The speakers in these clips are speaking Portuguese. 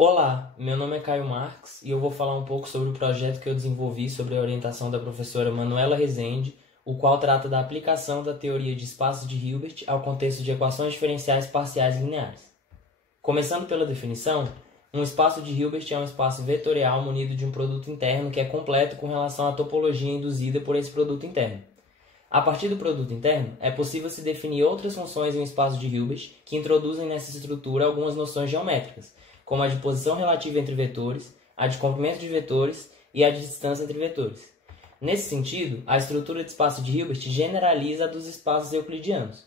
Olá, meu nome é Caio Marques e eu vou falar um pouco sobre o projeto que eu desenvolvi sobre a orientação da professora Manuela Rezende, o qual trata da aplicação da teoria de espaços de Hilbert ao contexto de equações diferenciais parciais lineares. Começando pela definição, um espaço de Hilbert é um espaço vetorial munido de um produto interno que é completo com relação à topologia induzida por esse produto interno. A partir do produto interno, é possível se definir outras funções em um espaço de Hilbert que introduzem nessa estrutura algumas noções geométricas, como a de posição relativa entre vetores, a de comprimento de vetores e a de distância entre vetores. Nesse sentido, a estrutura de espaço de Hilbert generaliza a dos espaços euclidianos.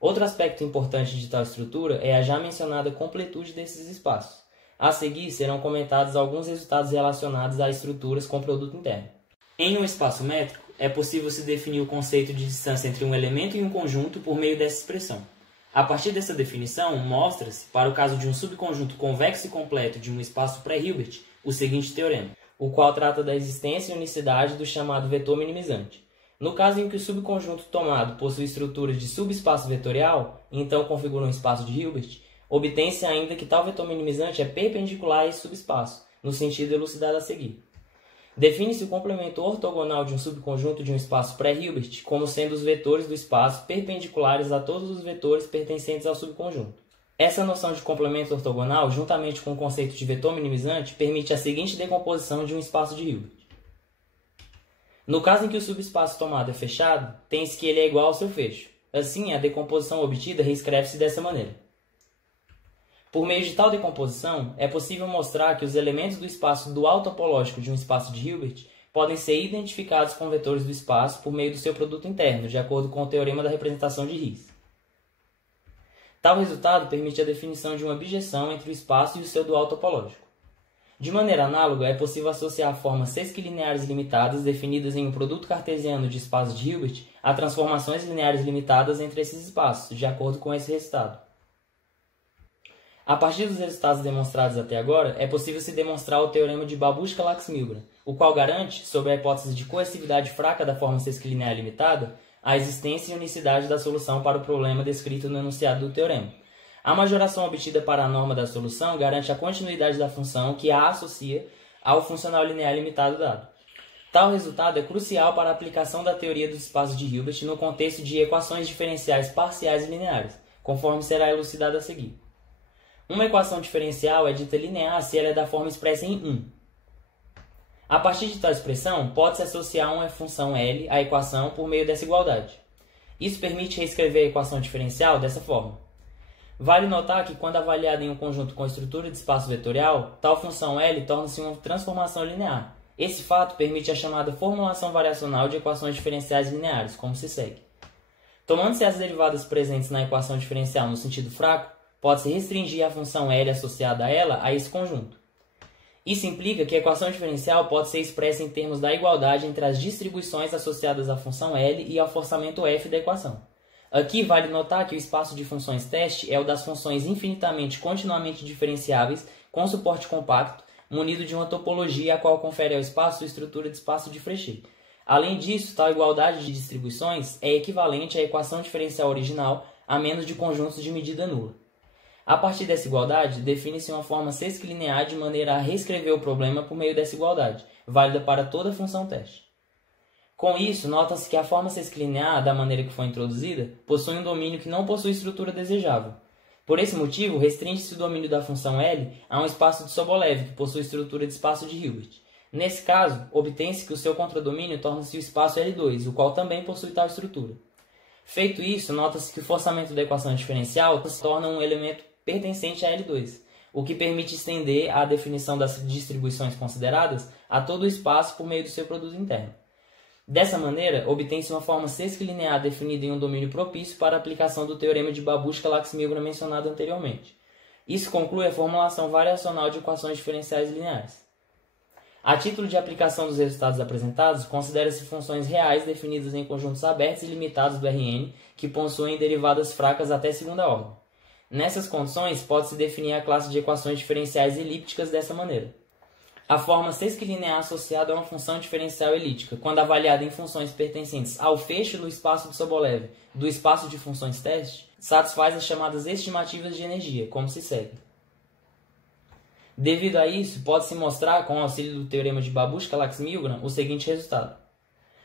Outro aspecto importante de tal estrutura é a já mencionada completude desses espaços. A seguir, serão comentados alguns resultados relacionados a estruturas com produto interno. Em um espaço métrico, é possível se definir o conceito de distância entre um elemento e um conjunto por meio dessa expressão. A partir dessa definição, mostra-se, para o caso de um subconjunto convexo e completo de um espaço pré-Hilbert, o seguinte teorema, o qual trata da existência e unicidade do chamado vetor minimizante. No caso em que o subconjunto tomado possui estruturas de subespaço vetorial, e então configura um espaço de Hilbert, obtém-se ainda que tal vetor minimizante é perpendicular a esse subespaço, no sentido elucidado a seguir. Define-se o complemento ortogonal de um subconjunto de um espaço pré-Hilbert como sendo os vetores do espaço perpendiculares a todos os vetores pertencentes ao subconjunto. Essa noção de complemento ortogonal, juntamente com o conceito de vetor minimizante, permite a seguinte decomposição de um espaço de Hilbert. No caso em que o subespaço tomado é fechado, tem-se que ele é igual ao seu fecho. Assim, a decomposição obtida reescreve-se dessa maneira. Por meio de tal decomposição, é possível mostrar que os elementos do espaço dual topológico de um espaço de Hilbert podem ser identificados com vetores do espaço por meio do seu produto interno, de acordo com o teorema da representação de Ries. Tal resultado permite a definição de uma bijeção entre o espaço e o seu dual topológico. De maneira análoga, é possível associar formas sesquilineares limitadas definidas em um produto cartesiano de espaços de Hilbert a transformações lineares limitadas entre esses espaços, de acordo com esse resultado. A partir dos resultados demonstrados até agora, é possível se demonstrar o teorema de Babushka-Laxmilgren, o qual garante, sob a hipótese de coercividade fraca da forma sesquilinear limitada, a existência e unicidade da solução para o problema descrito no enunciado do teorema. A majoração obtida para a norma da solução garante a continuidade da função que a associa ao funcional linear limitado dado. Tal resultado é crucial para a aplicação da teoria dos espaços de Hilbert no contexto de equações diferenciais parciais e lineares, conforme será elucidado a seguir. Uma equação diferencial é dita linear se ela é da forma expressa em 1. A partir de tal expressão, pode-se associar uma função L à equação por meio dessa igualdade. Isso permite reescrever a equação diferencial dessa forma. Vale notar que, quando avaliada em um conjunto com estrutura de espaço vetorial, tal função L torna-se uma transformação linear. Esse fato permite a chamada formulação variacional de equações diferenciais lineares, como se segue. Tomando-se as derivadas presentes na equação diferencial no sentido fraco, pode-se restringir a função L associada a ela a esse conjunto. Isso implica que a equação diferencial pode ser expressa em termos da igualdade entre as distribuições associadas à função L e ao forçamento F da equação. Aqui vale notar que o espaço de funções teste é o das funções infinitamente continuamente diferenciáveis com suporte compacto, munido de uma topologia a qual confere ao espaço a estrutura de espaço de Frechet. Além disso, tal igualdade de distribuições é equivalente à equação diferencial original a menos de conjuntos de medida nula. A partir dessa igualdade, define-se uma forma sesquilinear de maneira a reescrever o problema por meio dessa igualdade, válida para toda função teste. Com isso, nota-se que a forma sesquilinear, da maneira que foi introduzida, possui um domínio que não possui estrutura desejável. Por esse motivo, restringe-se o domínio da função L a um espaço de Sobolev, que possui estrutura de espaço de Hilbert. Nesse caso, obtém-se que o seu contradomínio torna-se o espaço L2, o qual também possui tal estrutura. Feito isso, nota-se que o forçamento da equação diferencial se torna um elemento pertencente a L2, o que permite estender a definição das distribuições consideradas a todo o espaço por meio do seu produto interno. Dessa maneira, obtém-se uma forma sesquilinear definida em um domínio propício para a aplicação do teorema de Babushka-Laxmilgren mencionado anteriormente. Isso conclui a formulação variacional de equações diferenciais lineares. A título de aplicação dos resultados apresentados, considera-se funções reais definidas em conjuntos abertos e limitados do Rn que possuem derivadas fracas até segunda ordem. Nessas condições, pode-se definir a classe de equações diferenciais elípticas dessa maneira. A forma sesquilinear associada a uma função diferencial elíptica, quando avaliada em funções pertencentes ao fecho do espaço de Sobolev do espaço de funções teste, satisfaz as chamadas estimativas de energia, como se segue. Devido a isso, pode-se mostrar, com o auxílio do teorema de Babushka-Laxmi-Milgram, o seguinte resultado,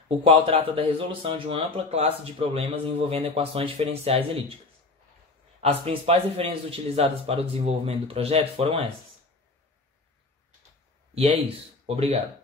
o qual trata da resolução de uma ampla classe de problemas envolvendo equações diferenciais elípticas. As principais referências utilizadas para o desenvolvimento do projeto foram essas. E é isso. Obrigado.